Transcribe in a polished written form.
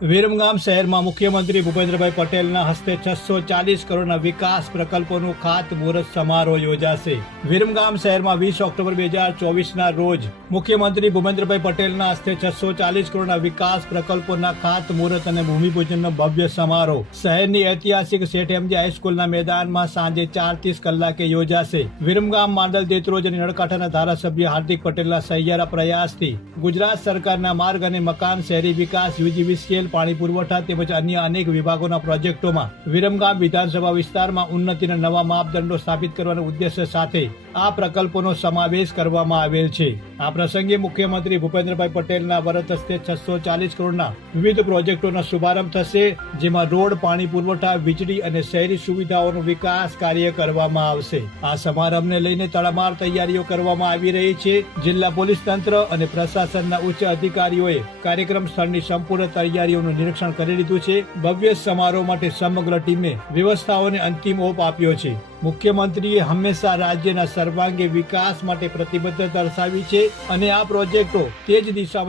વિરમગામ શહેરમાં મુખ્યમંત્રી ભૂપેન્દ્રભાઈ પટેલના હસ્તે 640 કરોડના વિકાસ પ્રકલ્પોનું ખાતમુહૂર્ત સમારોહ યોજાશે. વિરમગામ શહેરમાં 20 ઓક્ટોબર 2024ના રોજ મુખ્યમંત્રી ભૂપેન્દ્રભાઈ પટેલના હસ્તે 640 કરોડના વિકાસ પ્રકલ્પોના ખાતમુહૂર્ત અને ભૂમિપૂજનનો ભવ્ય સમારોહ શહેરની ઐતિહાસિક શેઠ એમજી હાઈસ્કૂલના મેદાનમાં સાંજે 4:30 કલાકે યોજાશે. વિરમગામ માંડલ દેત્રોજ અને નળકાંઠાના ધારાસભ્ય હાર્દિક પટેલના સહિયારા પ્રયાસથી ગુજરાત સરકારના માર્ગ અને મકાન, શહેરી વિકાસ, UGVCL, પાણી પુરવઠા તેમજ અન્ય અનેક વિભાગોના પ્રોજેક્ટોમાં વિરમગામ વિધાનસભા વિસ્તારમાં ઉન્નતિના નવા માપદંડો સ્થાપિત કરવાના ઉદ્દેશ્ય સાથે આ પ્રકલ્પોનો સમાવેશ કરવામાં આવેલ છે. આ પ્રસંગે મુખ્યમંત્રી ભૂપેન્દ્રભાઈ પટેલના વરદ હસ્તે 640 કરોડના વિવિધ પ્રોજેક્ટોનો શુભારંભ થશે, જેમાં રોડ, પાણી પુરવઠા, વીજળી અને શહેરી સુવિધાઓનો વિકાસ કાર્ય કરવામાં આવશે. આ સમારંભને લઈને તડામાર તૈયારીઓ કરવામાં આવી રહી છે. જિલ્લા પોલીસ તંત્ર અને પ્રશાસનના ઉચ્ચ અધિકારીઓએ કાર્યક્રમ સ્થળની સંપૂર્ણ તૈયારીઓનું નિરીક્ષણ કરી લીધું છે. ભવ્ય સમારોહ માટે સમગ્ર ટીમે વ્યવસ્થાઓને અંતિમ ઓપ આપ્યો છે. મુખ્યમંત્રીએ હંમેશા રાજ્યના સર્વાંગી વિકાસ માટે પ્રતિબદ્ધતા દર્શાવી છે અને આ પ્રોજેક્ટો તે જ દિશામાં